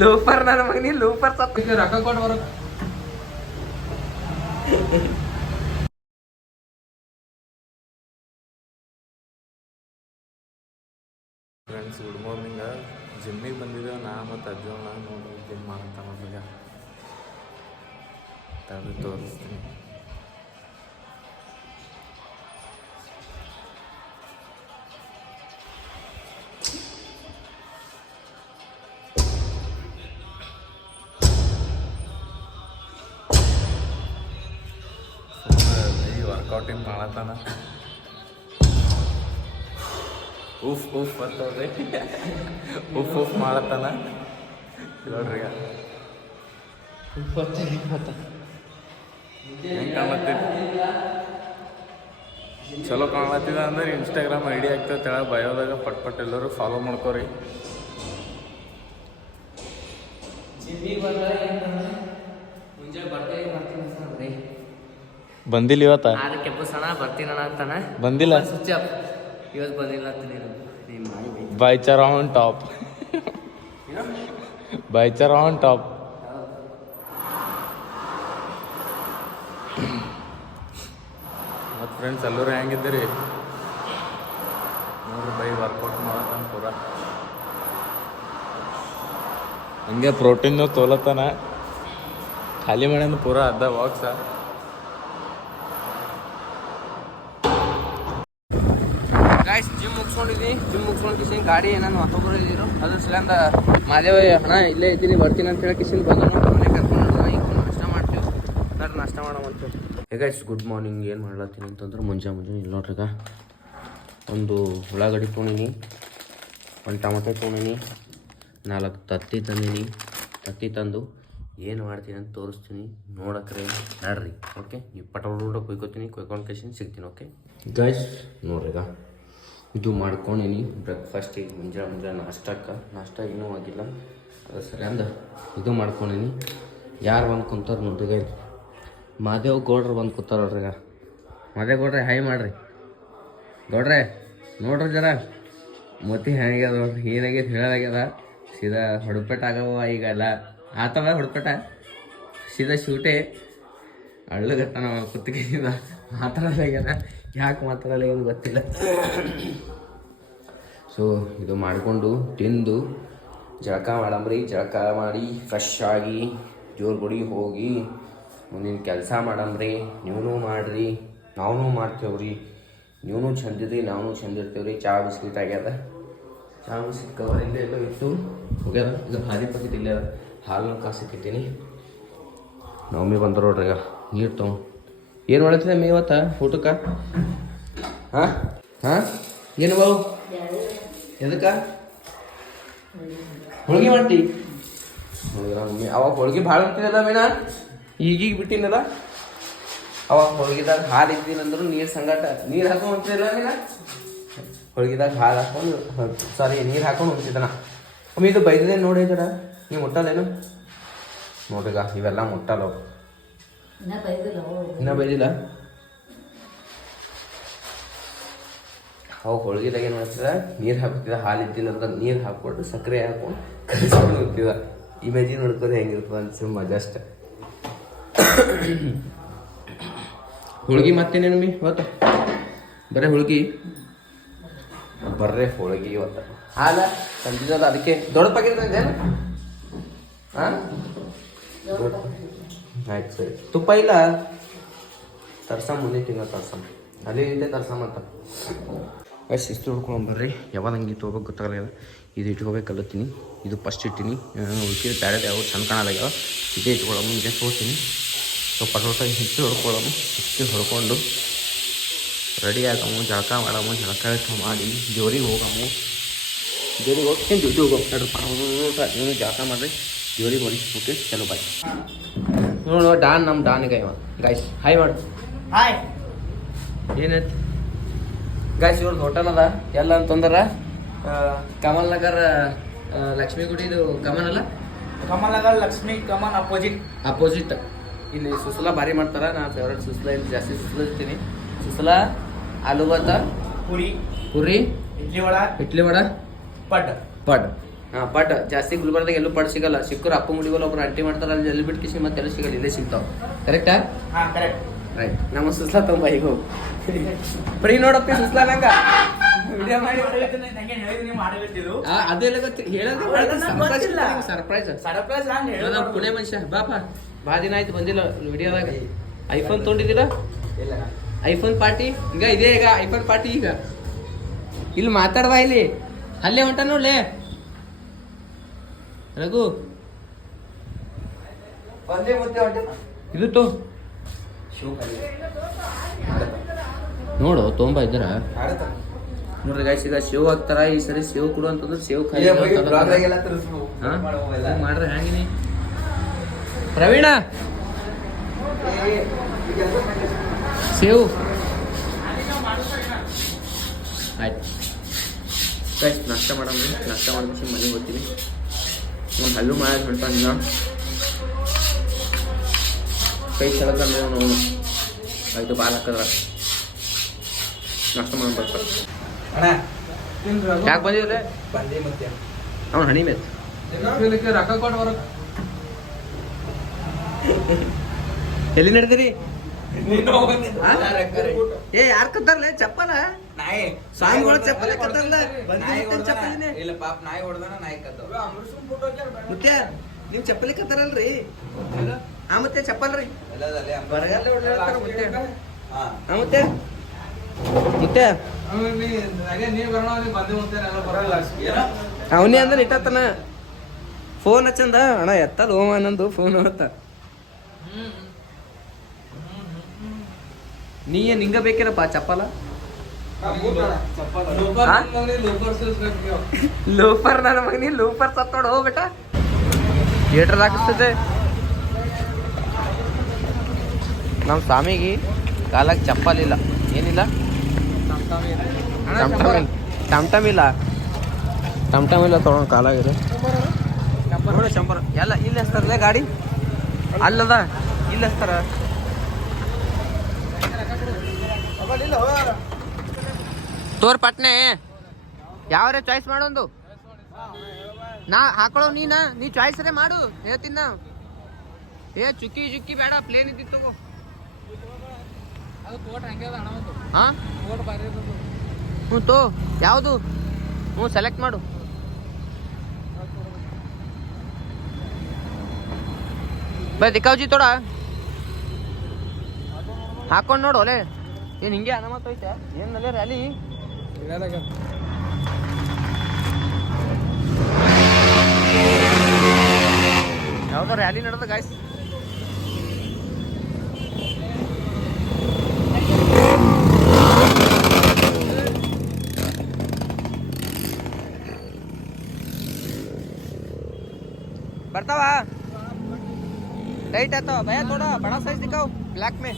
Loafer ನನ್ನ ಮಗನಿ loafer ಸತ್ ರೊಕ್ಕ ಕೊಟ್ಟು ಬರೋ ಫ್ರೆಂಡ್ಸ್ ಗುಡ್ ಮಾರ್ನಿಂಗ್. ಜಿಮ್ಮಿಗೆ ಬಂದಿದ್ದೇವೆ ನಾ ಮತ್ತು ಅಜ್ಜೋಣ ನೋಡಿ ಜಿಮ್ ಮಾಡಂತ ನೋಡ್ರಿಗ ತೋರಿಸ್ತೀನಿ. ಈ ವರ್ಕೌಟಿಂಗ್ ಮಾಡತ್ತಾನ. ಉಫ್ ಉಫ್ ಬರ್ತವ್ರಿ. ಉಫ್ ಉಫ್ ಮಾಡತ್ತಾನ ನೋಡ್ರಿ. ಹೆಂಗೆ ಕಾಣತ್ತೀರಿ? ಚಲೋ ಕಾಣತ್ತಿದ ಅಂದ್ರೆ ಇನ್ಸ್ಟಾಗ್ರಾಮ್ ಐಡಿ ಆಗ್ತದೆ ತೆಳ ಬಯೋದಾಗ ಪಟ್ ಪಟ್ ಎಲ್ಲರೂ ಫಾಲೋ ಮಾಡ್ಕೋರಿ. ಬಂದಿಲ್ಲ ಇವತ್ತ ಬಂದಿಲ್ಲ ಬೈಚರ್ ಆನ್ ಟಾಪ್ ಬೈಚರ್ ಆನ್ ಟಾಪ್. ಮತ್ತು ಫ್ರೆಂಡ್ಸ್ ಎಲ್ಲರೂ ಹೆಂಗಿದ್ದೀರಿ ನೋಡ್ರಿ. ಬೈ ವರ್ಕೌಟ್ ಮಾಡತ್ತಾನ ಪೂರ ಹಂಗೆ ಪ್ರೋಟೀನು ತೋಲತ್ತಾನ. ಖಾಲಿ ಮಾಡ್ಯಾನ ಪೂರ ಅರ್ಧ ಬಾಕ್ಸ. ಗಾಯ್ಸ್ ಜಿಮ್ ಮುಗಿಸ್ಕೊಂಡಿದ್ದೀನಿ. ಜಿಮ್ ಮುಗಿಸ್ಕೊಂಡು ಕಿಸಿನ ಗಾಡಿ ಏನಾನು ಹೊತ್ತೊಬ್ಬರು ಇದ್ದೀರು ಅದ್ರ ಸಲಿಂದ ಮಾದೇವ ಹಣ ಇಲ್ಲೇ ಇದ್ದೀನಿ ಬರ್ತೀನಿ ಅಂತ ಹೇಳಿ ಕಿಸಿನ ಬಂದನು. ಮನೆ ಕರ್ಕೊಂಡು ಈಗ ನಾಷ್ಟ ಮಾಡ್ತೀವಿ. ನಾನು ನಾಷ್ಟ ಮಾಡೋವಂತೀವಿ. Guys good morning. ಏನು ಮಾಡ್ಲತ್ತೀನಿ ಅಂತಂದ್ರೆ ಮುಂಜಾನೆ ಇಲ್ಲಿ ನೋಡ್ರಿಗ ಒಂದು ಉಳ್ಳಾಗಡ್ಡಿ ತೊಗೊಂಡಿನಿ, ಒಂದು ಟೊಮಟೊ ತೊಗೊಂಡಿನಿ, 4 ತತ್ತಿ ತಂದೀನಿ. ತತ್ತಿ ತಂದು ಏನು ಮಾಡ್ತೀನಿ ಅಂತ ತೋರಿಸ್ತೀನಿ ನೋಡಕ್ರೆ ನಡ್ರಿ. ಓಕೆ ಈ ಪಟೋಟ ಕೊಯ್ಕೋತೀನಿ. ಕೊಯ್ಕೊಂಡು ಕಿಸಿನ ಸಿಗ್ತೀನಿ. ಓಕೆ ಗಾಯ್ಸ್ ನೋಡ್ರಿಗ ಇದು ಮಾಡ್ಕೊಂಡಿನಿ ಬ್ರೇಕ್ಫಾಸ್ಟಿಗೆ. ಮುಂಜಾನೆ ನಾಷ್ಟ ಇನ್ನೂ ಆಗಿಲ್ಲ. ಅದ್ರ ಸರಿ ಅಂದ ಇದು ಮಾಡ್ಕೊಂಡಿನಿ. ಯಾರು ಬಂದು ಕುಂತಾರೆ ನೋಡ್ರಿ ಗೈ. ಮಾದೇವ್ ಗೌಡ್ರು ಬಂದು ಕೂತಾರ ನೋಡ್ರಿಗ. ಮಾದೇವ್ ಗೌಡ್ರೆ ಹಾಯ್ ಮಾಡ್ರಿ. ಗೌಡ್ರೆ ನೋಡ್ರಿ ಜರ ಮತಿ ಹೆಂಗ್ಯದ ನೋಡ್ರಿ. ಏನಾಗ್ಯದ ಹೇಳಾಗ್ಯದ. ಸೀದಾ ಹೊಡ್ಪೆಟ್ ಆಗವ ಈಗೆಲ್ಲ ಆತವ ಹೊಡ್ಪೆಟ. ಸೀದಾ ಶೂಟೆ ಅಳ್ಳಗತ್ತ ನಾವು ಕುತ್ತಿಗೆಯಿಂದ ಮಾತಾಡಲಾಗ್ಯದ. ಯಾಕೆ ಮಾತಾಡಲ್ಲ ಏನು ಗೊತ್ತಿಲ್ಲ. ಸೊ ಇದು ಮಾಡಿಕೊಂಡು ತಿಂದು ಜಳಕ ಮಾಡಂಬ್ರಿ. ಜಳಕ ಮಾಡಿ ಫ್ರೆಶ್ ಆಗಿ ಜೋರ್ ಗುಡಿ ಹೋಗಿ ಮುಂದಿನ ಕೆಲಸ ಮಾಡಂಬ್ರಿ. ನೀವು ಮಾಡಿರಿ, ನಾವು ಮಾಡ್ತೇವ್ರಿ. ನೀವು ಚಂದಿದ್ರಿ, ನಾವು ಚಂದ ಇರ್ತೇವ್ರಿ. ಚಹಾ ಬಿಸ್ಕಿಟ್ ಆಗ್ಯದ. ಚಹಾ ಬಿಸ್ಕಿಟ್ ಕವರ್ ಇಲ್ಲೇ ಎಲ್ಲೋ ಇತ್ತು ಹೋಗ್ಯದ. ಇದು ಹಾದಿ ಪಕ್ಕಿ ಇಲ್ಲೇ ಅದ. ಹಾಲನ್ನು ಕಾಸಿಟ್ಟಿದ್ದೀನಿ. ನವಮಿ ಬಂದ್ರು ನೋಡ್ರಿ. ಈಗ ನೀರು ತೊಗೊಂಡು ಏನು ಮಾಡತ್ತಿದೆ ಮೇ ಇವತ್ತ ಊಟಕ್ಕೆ? ಹಾಂ ಹಾಂ ಏನು ಬಾವು ಎದಕ್ಕೆ ಹೋಳ್ಗೆ ಮಾಡ್ತಿ? ಮಮ್ಮಿ ಅವಾಗ ಹೋಳ್ಗೆ ಭಾಳ ಅಂತಿದ್ದಲ್ಲ ಮೀನಾ. ಈಗೀಗ ಬಿಟ್ಟಿನಲ್ಲ. ಅವಾಗ ಹೋಳ್ಗಿದಾಗ ಹಾಲು ಇದ್ದೀನಂದ್ರು ನೀರು ಸಂಗಾಟ ನೀರು ಹಾಕೊಂಡು ಹೊಂಟಿಲ್ಲ ಮೀನಾ. ಹೋಳ್ಗಿದಾಗ ಹಾಲು ಹಾಕೊಂಡು ಸಾರಿ ನೀರು ಹಾಕೊಂಡು ಹೊಂಟಿದ್ದಾನ. ಒಮ್ಮೆ ಇದು ಬೈದಿದೆ ನೋಡಿ ಜರ. ನೀವು ಮುಟ್ಟಲ್ಲೇನು ನೋಡ್ರಿಗ ಇವೆಲ್ಲ ಮುಟ್ಟಲ್ಲ. ಇನ್ನೂ ಬೈದಿಲ್ಲ. ಅವು ಹೋಳ್ಗಿದಾಗ ಏನು ಮಾಡ್ತಿದ ನೀರು ಹಾಕ್ತಿದ್ದ. ಹಾಲು ಇದ್ದಿಲ್ಲ ಅಂದ್ರೆ ನೀರು ಹಾಕ್ಕೊಂಡು ಸಕ್ಕರೆ ಹಾಕ್ಕೊಂಡು ಕಲಿಸ್ಕೊಂಡು ಹೋಗ್ತಿದ್ದ. ಇಮೇಜಿನ್ ನೋಡ್ಕೊಂಡು ಹೆಂಗಿರ್ತದೆ ಅನ್ಸಿ ಮಜಾ ಅಷ್ಟೆ. ಹೋಳ್ಗಿ ಮತ್ತೇನೇನು ಮೀ ಇವತ್ತು ಬರೇ ಹೋಳ್ಗಿ ಬರ್ರೆ ಹೋಳ್ಗಿ ಇವತ್ತು. ಹಾಲ ತಂದಿದ್ದದ ಅದಕ್ಕೆ ದೊಡ್ಡ ಪ್ಯಾಕೆಟ್ ತಂದೇನು? ಹಾಂ ಆಯ್ತು ಸರಿ. ತುಪ್ಪ ಇಲ್ಲ ತರ್ಸಮ್ ಮುಂದಿನ ತಿಂಗಳು ತರ್ಸಮ್. ಅಲ್ಲಿ ಇದೆ ತರ್ಸಮ್ ಅಂತ. ಅಷ್ಟು ಇಷ್ಟು ಹುಡ್ಕೊಂಬರ್ರಿ. ಯಾವಾಗ ಹಂಗೆ ತೊಗೋಬೇಕು ಗೊತ್ತಾಗಲ್ಲ. ಇದು ಇಟ್ಕೋಬೇಕಲ್ಲತ್ತೀನಿ. ಇದು ಫಸ್ಟ್ ಇಟ್ಟಿನಿ. ಉಳ್ಕಿದ ಬ್ಯಾರೆ ಯಾವ ಚಂದ ಕಾಣಲಾಗ್ಯಾವ. ಇದೇ ಇಟ್ಕೊಳ್ಳೋ ಮುಂದೆ ತೋರ್ತೀನಿ. ಸೊ ಪಟೋಟ ಹೆಚ್ಚು ಹೊಡ್ಕೊಳ್ಳೋನು. ಹೆಚ್ಚು ಹೊಡ್ಕೊಂಡು ರೆಡಿ ಆಗಮು. ಜಳಕ ಮಾಡಮು. ಜಳಕ ಮಾಡಿ ಜೋರಿಗೆ ಹೋಗಮು. ಜೋರಿಗೆ ಹೋಗಿ ಡ್ಯೂಟಿ ಹೋಗೋ ಪಟೋಟ ನೀವು ಜಳಕ ಮಾಡಿರಿ. ಜೋರಿಗೆ ಹೊಡಿಸ್ಬಿಟ್ಟು ಚಲೋ ಬಾಯ್. ನೋಡು ಡಾನ್ ನಮ್ಮ ಡಾನಿಗೆ ಇವ. ಗಾಯ್ಸ್ ಹಾಯ್ ಮಾಡು. ಹಾಯ್ ಏನಾಯ್ತು ಗಾಯ್ಸ್? ಇವ್ರದ್ದು ಹೋಟೆಲ್ ಅದ ಎಲ್ಲ ಅಂತಂದ್ರೆ ಕಮಲ್ ನಗರ್ ಲಕ್ಷ್ಮೀ ಗುಡಿದು ಕಮನ್ ಅಲ್ಲ, ಕಮಲ್ ನಗರ್ ಲಕ್ಷ್ಮೀ ಕಮನ್ ಅಪೋಸಿಟ್. ಇಲ್ಲಿ ಸುಸ್ಲಾ ಭಾರಿ ಮಾಡ್ತಾರ. ನಾ ಫೇವ್ರೇಟ್ ಸುಸ್ಲಾ. ಇಲ್ಲಿ ಜಾಸ್ತಿ ಸುಸ್ಲಾ ಇರ್ತೀನಿ. ಸುಸ್ಲಾ, ಆಲೂ ಭಾತ, ಪುರಿ, ಪುರಿ, ಇಡ್ಲಿ ವಡ, ಪಡ್ ಪಟ್ ಪಟ್ ಜಾಸ್ತಿ ಗುಲ್ಬರ್ದಾಗ ಎಲ್ಲೂ ಪಟ್ ಸಿಗಲ್ಲ. ಸಿಕ್ಕರು ಅಪ್ಪ ಮುಡಿಗೋಲ್ ಒಬ್ರು ಅಂಟಿ ಮಾಡ್ತಾರ, ಅಲ್ಲಿ ಎಲ್ಲಿ ಬಿಟ್ಟು ಕಿಸಿ ಮತ್ತೆ ಎಲ್ಲ ಸಿಗಲ್ಲ, ಇಲ್ಲೇ ಸಿಗ್ತಾವ. ಕರೆಕ್ಟಾ? ಹಾ ಕರೆಕ್ಟ್. ರೈಟ್. ನಮ್ಮ ಸುಸ್ಲಾ ತುಂಬ ಈಗ ಹೋಗಿ ಫ್ರೀ ನೋಡಪ್ಪಿ ಸುಸ್ಲಾ ನಂಗ ವಿಡಿಯೋ ಮಾಡಿ ನಂಗೆ ಹೇಳಿದ್ರಿ ಮಾಡಬೇಕಿದು. ಅದೆಲ್ಲ ಗೊತ್ತಿ ಹೇಳೋದು ಸರ್ಪ್ರೈಸ್. ಸರ್ಪ್ರೈಸ್ ನಾನು ನಾನು ಹೇಳೋದು. ಪುಣೆ ಮನುಷ್ಯ ಬಾಪ ಭಾಳ ದಿನ ಆಯ್ತು ಬಂದಿಲ್ಲ ವಿಡಿಯೋದಾಗ. ಐಫೋನ್ ತೊಗೊಂಡಿದ್ದೀರಾ? ಇಲ್ಲ ಐಫೋನ್ ಪಾರ್ಟಿ ಈಗ ಇದೆ. ಈಗ ಐಫೋನ್ ಪಾರ್ಟಿ ಈಗ ಇಲ್ಲಿ ಮಾತಾಡ್ವಾ, ಇಲ್ಲಿ ಅಲ್ಲೇ ಹೊಂಟ ನೋಡ್ಲೆ ರಘು. ಒಂದೇ ಮುದ್ದೆ ಹೊಟ್ಟೆ ಇದು ತೋ ಶೂ ಕಲಿ ನೋಡು ತೊಂಬ ಇದ್ದಾರ ಆಡತ ನೋಡ್ರಿ ಗೈಸ್. ಈಗ ಸೇವ್ ಹಾಕ್ತಾರ ಈ ಸರಿ. ಸೇವ್ ಕೊಡು ಅಂತಂದ್ರೆ ಸೇವ್ ಮಾಡ್ರೆ ಹ್ಯಾಂಗಿನಿ. ಪ್ರವೀಣ ಸೇವ್ ಆಯ್ತು ಗೈಸ್. ನಾಷ್ಟ ಮಾಡಮ್ರಿ. ನಾಷ್ಟ ಮಾಡ್ಬಿಟ್ಟು ಮನೆಗೆ ಹೋಗ್ತೀವಿ. ಒಂದು ಹಲ್ಲು ಮಾಡೋದು ಹೊಂಟ ಇನ್ನ ಕೈ ಚಳಕಂದ್ರೆ ನಾವು ಆಯ್ತು ಬಾಲ್ ಹಾಕಿದ್ರ ನಾಷ್ಟ ಮಾಡೋಣ ಬರ್ತಾರೆ. ಅಣ್ಣ ಯಾಕೆ ಬಂದಿದ್ರೆ ಬಂದೇ ಮತ್ತೆ ಅವ್ನು ಹಣಿ ಮೇತ್ ರೊಕ್ಕ ಕೊಟ್ಟು ಬರೋ ಎಲ್ಲಿ ನಡೆದಿರಿ? ಏ ಯಾರು ಕತ್ತಾರಲ್ಲ ಚಪ್ಪಲ? ನಾಯಿ ಸ್ವಾಮಿಗಳ ಚಪ್ಪಲ ಕತ್ತಾರಲ್ಲ. ಚಪ್ಪಲಿನೇ ಇಲ್ಲ ಪಾಪ ನಾಯಿ ಹೊಡೆದನ ನಾಯಿ ಕತ್ತವ. ಮುತ್ಯ ನಿಮ್ ಚಪ್ಪಲಿ ಕತ್ತಾರಲ್ರಿ? ಆ ಮತ್ತೆ ಚಪ್ಪಲ್ ರೀ ಬರಗಾಲ ಹೊಡ್ಲಾಡ್ತಾರ ಮುತ್ಯ. ಆ ಮುತ್ಯ ಮುತ್ಯ ಅವನೇ ಅಂದ್ರೆ ಇಟ್ಟತನ ಫೋನ್ ಹಚ್ಚಂದ ಅಣ್ಣ ಎತ್ತದ ಹೋಮ ನಂದು ಫೋನ್ ಹೊತ್ತ. ನೀ ಏನ್ ಹಿಂಗ ಬೇಕೇನಪ್ಪ ಚಪ್ಪಲ? ಲೂಫರ್ ನನ್ನ ಮಗ. ನೀ ಲೂಫರ್ ಸತ್ತೋಡ ಹೋಗ್ಬೇಟ. ಥಿಯೇಟರ್ ಹಾಕಿಸ್ತದೆ ನಮ್ಮ ಸ್ವಾಮಿಗೆ ಕಾಲಕ್ಕೆ ಚಪ್ಪಲ್ ಇಲ್ಲ, ಏನಿಲ್ಲ, ಟಮ್ ಇಲ್ಲ, ಟಮ್ ಇಲ್ಲ ತೊಗೊಂಡು ಕಾಲಾಗಿದೆ ನೋಡಿ. ಶಂಬರ್ ಎಲ್ಲ ಇಲ್ಲಿ ಹಚ್ತಾರಲ್ಲ ಗಾಡಿ, ಅಲ್ಲದ ಇಲ್ಲಿ ಹಚ್ತಾರ. ತೋರ್ ಪಟ್ನೆ ಯಾವ್ರೆ ಚಾಯ್ಸ್ ಮಾಡೊಂದು. ನಾ ಹಾಕೊಳ್ಳೋ ನೀ ಚಾಯ್ಸ್ ರೇ ಮಾಡು ಹೇಳ್ತೀನಿ ನಾ. ಏ ಚುಕ್ಕಿ ಬೇಡ, ಪ್ಲೇನ್ ಇದ್ದಿತ್ತು ತಗೋ. ಹಾ ಹ್ಞೂ ತೋ ಯಾವುದು? ಹ್ಞೂ ಸೆಲೆಕ್ಟ್ ಮಾಡು. ಬೈ ದಿಕ್ಕಾವ್ಜಿ ತೋಡ ಹಾಕೊಂಡು ನೋಡು. ಒಲೆ ಏನು ಹಿಂಗೆ ಅನಮತ್ ಹೋಯ್ತಾ ಏನಲ್ಲೇ ರ್ಯಾಲಿ? ಯಾವ್ದೋ ರ್ಯಾಲಿ ನಡೆದ ಗಾಯ್ಸ್. ಬರ್ತಾवा टाइट आता भैया, थोड़ा बड़ा साइज दिखाओ ब्लैक में.